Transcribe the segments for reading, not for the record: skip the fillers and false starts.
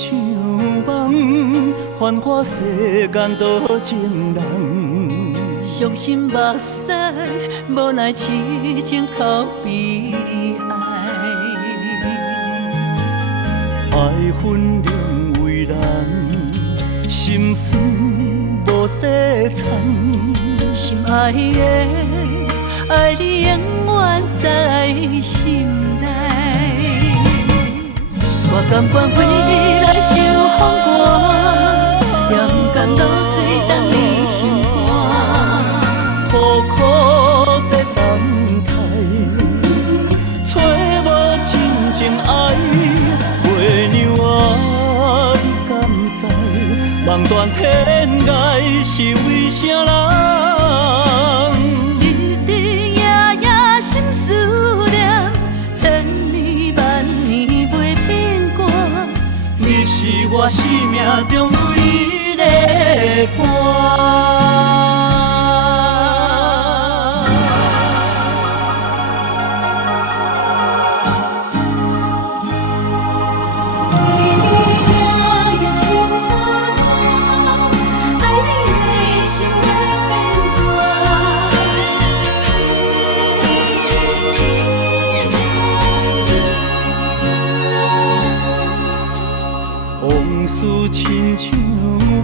像梦，繁华世间多情人。伤心目屎，无奈痴情哭悲哀。爱恨两为难，心酸无底藏。心爱的，爱你永远在心内。我甘愿飞来受风寒，也不甘落水等你心肝。苦苦在等待，找无真正爱。月娘啊，你敢知？梦断天涯是为啥人？日日夜夜心思念，千年万年袂变卦。你是我生命中唯一的伴。往事亲像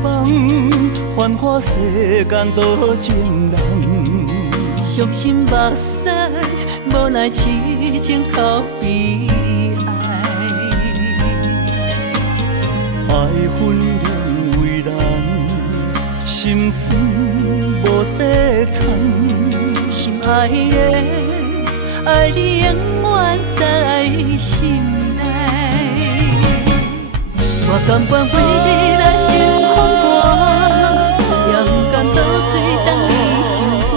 梦，繁华世间多情人。伤心目屎，无奈痴情哭悲哀。爱恨两为难，心酸无底藏。心爱的，爱你永远在心内。我甘愿飞来受风寒，也不甘落水等你心肝。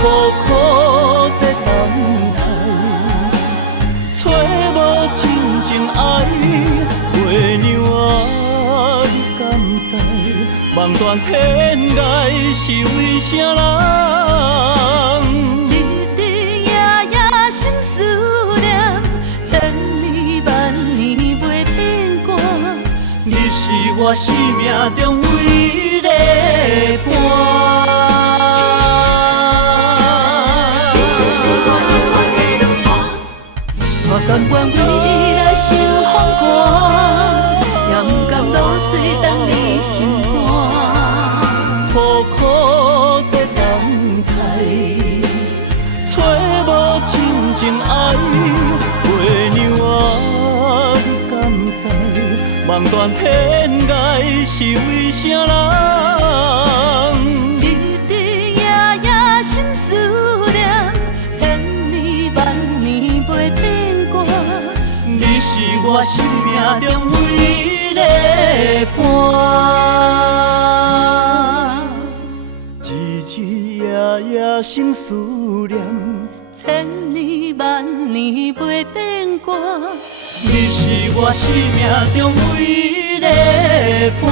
苦苦在等待，找无真正爱。月娘啊，你敢知？梦断天涯是为啥人？日日夜夜心思念，千年万年袂变卦。你是我生命中唯一的伴。我甘愿飞来受风寒，也不甘落水等你心肝。苦苦在等待，找无真正爱。月娘啊，你敢知？梦断天涯是为啥人？日日夜夜心思念，千年万年袂变卦。你是我生命中唯一的伴。日日夜夜心思念，千年万年袂变卦。你是我生命中唯一的伴。